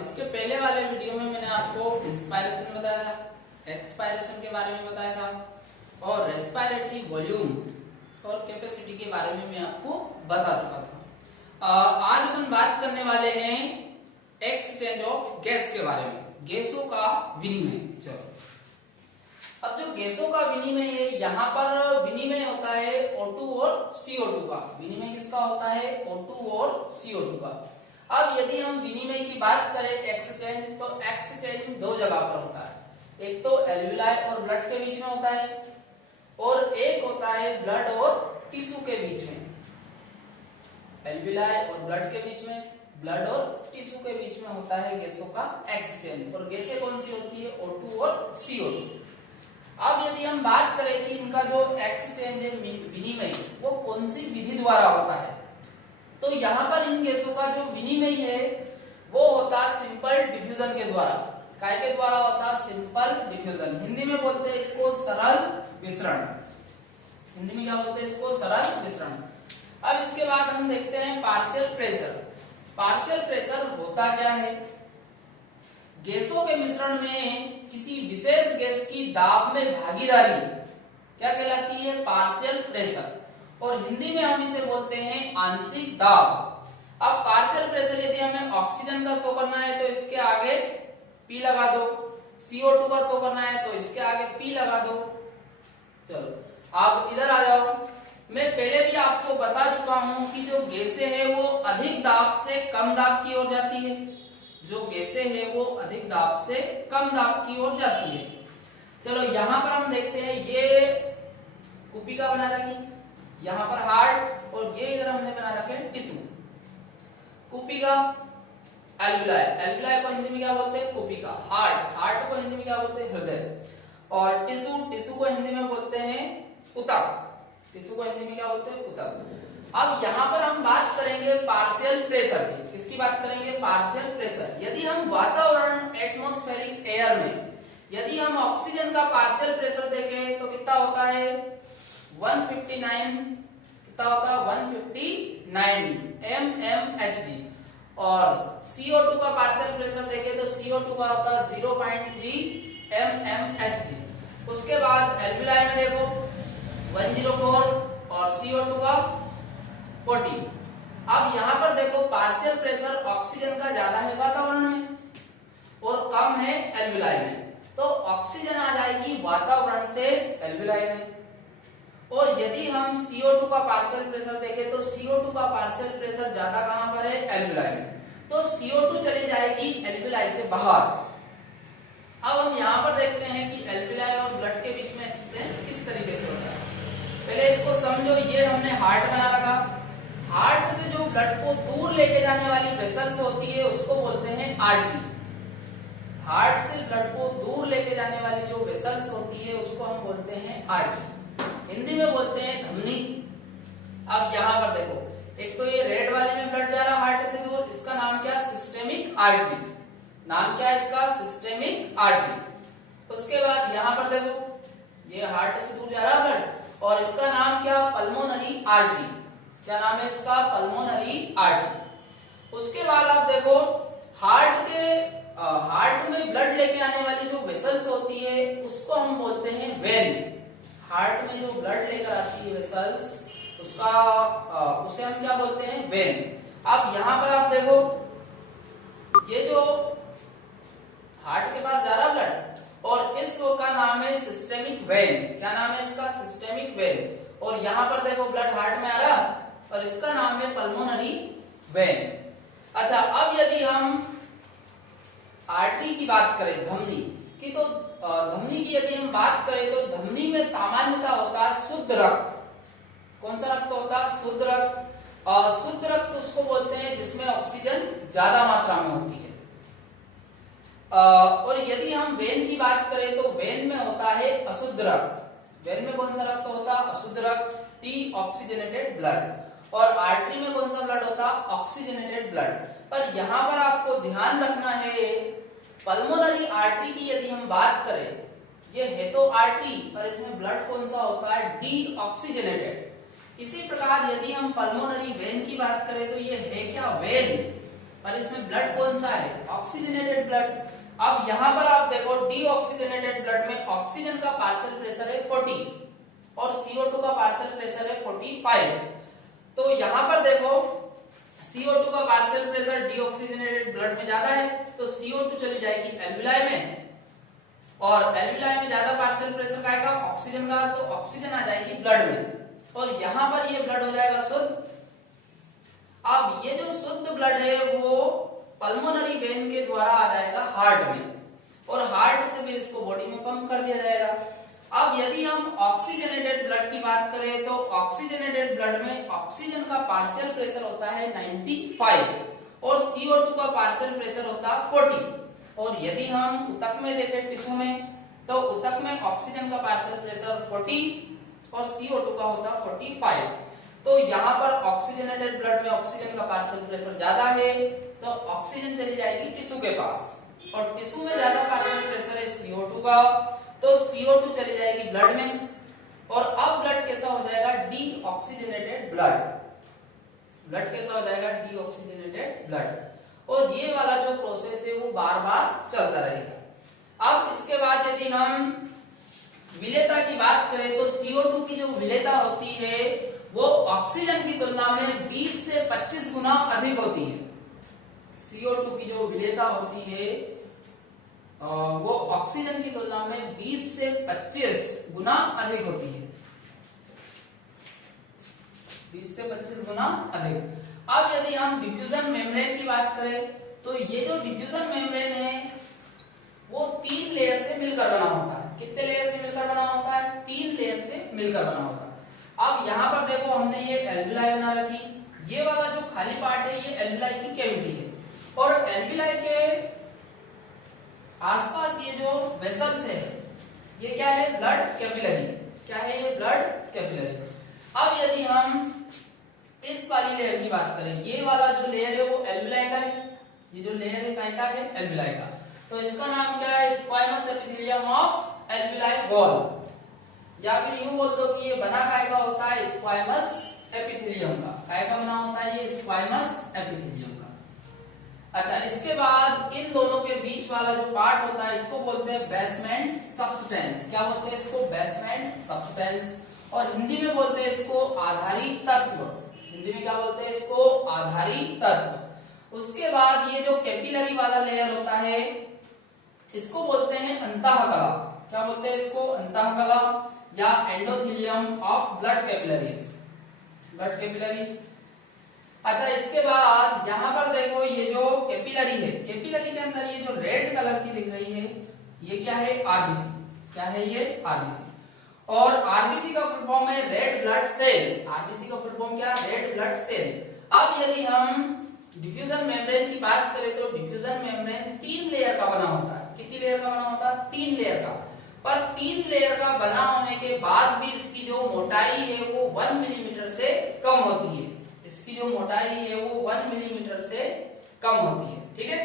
इसके पहले वाले वीडियो में मैंने आपको इंस्पायरेशन बताया था, एक्सपायरेशन के बारे में बताया था और रेस्पिरेटरी वॉल्यूम और कैपेसिटी के बारे में मैं आपको बता चुका था। आज अपन बात करने वाले हैं एक्सचेंज ऑफ गैस के बारे में, गैसों का विनिमय। चलो, अब जो गैसों का विनिमय है, यहाँ पर विनिमय होता है O2 और CO2 का। विनिमय किसका होता है? O2 और CO2 का। अब यदि हम विनिमय की बात करें एक्सचेंज, तो एक्सचेंज दो जगह पर होता है। एक तो एल्विलाई और ब्लड के बीच में होता है और एक होता है ब्लड और टिश्यू के बीच में। एल्विलाई और ब्लड के बीच में, ब्लड और टिश्यू के बीच में होता है गैसों का एक्सचेंज। और गैसें कौन सी होती है? O2 और CO2। अब यदि हम बात करें कि इनका जो एक्सचेंज है, विनिमय, वो कौन सी विधि द्वारा होता है, तो यहाँ पर इन गैसों का जो विनिमय है वो होता सिंपल डिफ्यूजन के द्वारा। काय के द्वारा होता? Simple diffusion. हिंदी में बोलते हैं इसको सरल विसरण। हिंदी में क्या बोलते हैं इसको? सरल विसरण। अब इसके बाद हम देखते हैं पार्शियल प्रेशर। पार्शियल प्रेशर होता क्या है? गैसों के मिश्रण में किसी विशेष गैस की दाब में भागीदारी क्या कहलाती है? Partial pressure. और हिंदी में हम इसे बोलते हैं आंशिक दाब। अब पार्शियल प्रेशर यदि हमें ऑक्सीजन का शो करना है तो इसके आगे P लगा दो, CO2 का शो करना है तो इसके आगे P लगा दो। चलो, आप इधर आ जाओ। मैं पहले भी आपको बता चुका हूं कि जो गैसें हैं वो अधिक दाब से कम दाब की ओर जाती है। जो गैसें हैं वो अधिक दाब से कम दाब की ओर जाती है। चलो, यहां पर हम देखते हैं, ये कुपिका बना रखी, यहां पर हार्ट, और ये इधर हमने बना रखे टिश्यू। कुपिका, एल्विलाई, एल्विलाई को हिंदी में क्या बोलते हैं? कुपिका। हार्ट, हार्ट को हिंदी में क्या बोलते हैं? हृदय। और टिश्यू, टिश्यू को हिंदी में बोलते हैं ऊतक। टिश्यू को हिंदी में क्या बोलते हैं? ऊतक। अब यहाँ पर हम बात करेंगे पार्शियल प्रेशर की। किसकी बात करेंगे? Partial pressure. यदि हम वातावरण, एटमॉस्फेरिक एयर में यदि हम ऑक्सीजन का पार्शियल प्रेशर देखें तो कितना होता है? 159, कितना होता है? 159 mmHg। और CO2 का पार्शियल प्रेशर देखें तो CO2 का होता है 0.3 mmHg। उसके बाद एल्विलाई में देखो 104 और CO2 का 40। अब यहाँ पर देखो पार्शियल प्रेशर ऑक्सीजन का ज्यादा है वातावरण में और कम है एल्विलाई में, तो ऑक्सीजन आ जाएगी वातावरण से एल्विलाई में। और यदि हम CO2 का पार्शियल प्रेशर देखें तो CO2 का पार्शियल प्रेशर ज्यादा कहां पर है? एल्विलाई में, तो CO2 चली जाएगी एल्विलाई से बाहर। अब हम यहाँ पर देखते हैं कि एल्विलाई और ब्लड के बीच में एक्सचेंज किस तरीके से होता है। पहले इसको समझो, ये हमने हार्ट बना रखा। हार्ट से जो ब्लड को दूर लेके जाने वाली वेसल्स होती है उसको बोलते हैं आर्टरी। हार्ट से ब्लड को दूर लेके जाने वाली जो वेसल्स होती है उसको हम बोलते हैं आर्टरी। हिंदी में बोलते हैं धमनी। अब यहाँ पर देखो, एक तो ये रेड वाले में ब्लड जा रहा हार्ट से दूर, इसका नाम क्या? Systemic artery. नाम क्या है इसका? Systemic artery. उसके बाद यहाँ पर देखो, ये हार्ट से दूर जा रहा ब्लड और इसका नाम क्या? Pulmonary artery. क्या नाम है इसका? Pulmonary artery. उसके बाद आप देखो, हार्ट में ब्लड लेके आने वाली जो वेसल्स होती है उसको हम बोलते हैं वेन। हार्ट में जो ब्लड लेकर आती है वेसल्स, उसे हम क्या बोलते हैं? वेन। अब यहाँ पर आप देखो, ये जो हार्ट के पास जा रहा ब्लड और इस का नाम है सिस्टेमिक वेन। क्या नाम है इसका? Systemic when. और यहाँ पर देखो ब्लड हार्ट में आ रहा और इसका नाम है पल्मोनरी वेन। अच्छा, अब यदि हम आर्टरी की बात करें, धमनी की, तो धमनी की यदि हम बात करें तो धमनी में सामान्यता होता है शुद्ध रक्त। कौन सा रक्त होता है? शुद्ध रक्त। और शुद्ध रक्त उसको बोलते हैं जिसमें ऑक्सीजन ज्यादा मात्रा में होती है। और यदि हम वेन की बात करें तो वेन में होता है अशुद्ध रक्त। वेन में कौन सा रक्त होता है? अशुद्ध रक्त, टी ऑक्सीजनेटेड ब्लड। और आर्टरी में कौन सा ब्लड होता? Oxygenated blood. पर यहाँ पर आपको ध्यान रखना है, पल्मोनरी आर्टरी की यदि हम बात करें, ये है तो आर्टरी पर इसमें ब्लड कौन सा होता है? D oxygenated. इसी प्रकार यदि हम पल्मोनरी वेन की बात करें तो ये है क्या? वेन। पर इसमें ब्लड कौन सा है, ऑक्सीजनेटेड ब्लड। अब यहाँ पर आप देखो डीऑक्सीजनेटेड ब्लड में ऑक्सीजन का पार्शियल प्रेशर है 40 और CO2 का पार्शियल प्रेशर है 45। तो यहाँ पर देखो CO2 का पार्शियल प्रेशर डीऑक्सीजनेटेड ब्लड में ज्यादा है, तो CO2 चली जाएगी एल्विलाई में, और एल्विलाई में ज्यादा पार्शियल प्रेशर का आएगा ऑक्सीजन का, तो ऑक्सीजन आ जाएगी ब्लड में, और यहाँ पर ये ब्लड हो जाएगा शुद्ध। अब ये जो शुद्ध ब्लड है वो पल्मोनरी वेन के द्वारा आ जाएगा हार्ट में, और हार्ट से फिर इसको बॉडी में पंप कर दिया जाएगा। अब यदि हम ऑक्सीजनेटेड ब्लड की बात करें तो ऑक्सीजनेटेड ब्लड में ऑक्सीजन का पार्शियल प्रेशर होता है 95 और CO2 का पार्शियल प्रेशर होता है 40। और यदि हम ऊतक में देखें टिश्यू में, तो ऊतक में ऑक्सीजन का पार्शियल प्रेशर 40 और CO2 का होता है 45। तो यहाँ पर ऑक्सीजनेटेड ब्लड में ऑक्सीजन का पार्शियल प्रेशर ज्यादा है, तो ऑक्सीजन चली जाएगी टिश्यू के पास, और टिश्यू में ज्यादा पार्शियल प्रेशर है CO2 का, तो CO2 चली जाएगी ब्लड में, और अब ब्लड कैसा हो जाएगा, डीऑक्सीजनेटेड ब्लड। ब्लड कैसा हो जाएगा, डीऑक्सीजनेटेड ब्लड। और ये वाला जो प्रोसेस है वो बार बार चलता रहेगा। अब इसके बाद यदि हम विलेयता की बात करें तो CO2 की जो विलेयता होती है वो ऑक्सीजन की तुलना में 20 से 25 गुना अधिक होती है। CO2 की जो विलेयता होती है वो ऑक्सीजन की तुलना में 20 से 25 गुना अधिक होती है, 20 से 25 गुना अधिक। अब यदि हम डिफ्यूजन मेम्ब्रेन की बात करें तो ये जो डिफ्यूजन मेम्ब्रेन है वो 3 लेयर से मिलकर बना होता है। कितने लेयर से मिलकर बना होता है, 3 लेयर से मिलकर बना होता है। अब यहाँ पर देखो हमने ये एल्विलाई बना रखी, ये वाला जो खाली पार्ट है ये एल्विलाई की कैविटी है, और एल्विलाई के आसपास ये जो वेसल्स है ये क्या है, ब्लड कैपिलरी। क्या है ये, ब्लड कैपिलरी। अब यदि हम इस वाली लेयर की बात करें, ये वाला जो लेयर है वो एल्विलाई का है, ये जो लेयर है काय का है, एल्विलाई का। तो इसका नाम क्या है, squamous epithelium of alveoli wall, या फिर यूं बोल दो कि ये बना काय का होता है, स्क्वामस एपिथेलियम का। काय का बना होता है ये, स्क्वामस एपिथेलियम का। अच्छा, इसके बाद इन दोनों के बीच वाला जो पार्ट होता है इसको बोलते हैं बेसमेंट सब्सटेंस। क्या बोलते हैं इसको, बेसमेंट सब्सटेंस, और हिंदी में बोलते हैं इसको आधारी तत्व। हिंदी में क्या बोलते हैं इसको, आधारी तत्व। उसके बाद ये जो कैपिलरी वाला लेयर होता है इसको बोलते हैं अंतःकला। क्या बोलते हैं इसको, अंतःकला या endothelium of blood capillaries, blood capillary. अच्छा, इसके बाद यहाँ पर देखो ये जो कैपिलरी है, कैपिलरी के अंदर ये जो रेड कलर की दिख रही है ये क्या है, आरबीसी। क्या है ये, आरबीसी। और आरबीसी का फुल फॉर्म है रेड ब्लड सेल। आरबीसी का फुल फॉर्म क्या, रेड ब्लड सेल। अब यदि हम डिफ्यूजन मेम्ब्रेन की बात करें तो डिफ्यूजन मेम्ब्रेन 3 लेयर का बना होता है। कितनी लेयर का बना होता है, 3 लेयर का। पर 3 लेयर का बना होने के बाद भी इसकी जो मोटाई है वो 1 मिलीमीटर से कम होती है। इसकी जो मोटाई है वो 1 मिलीमीटर से कम होती है। ठीक है।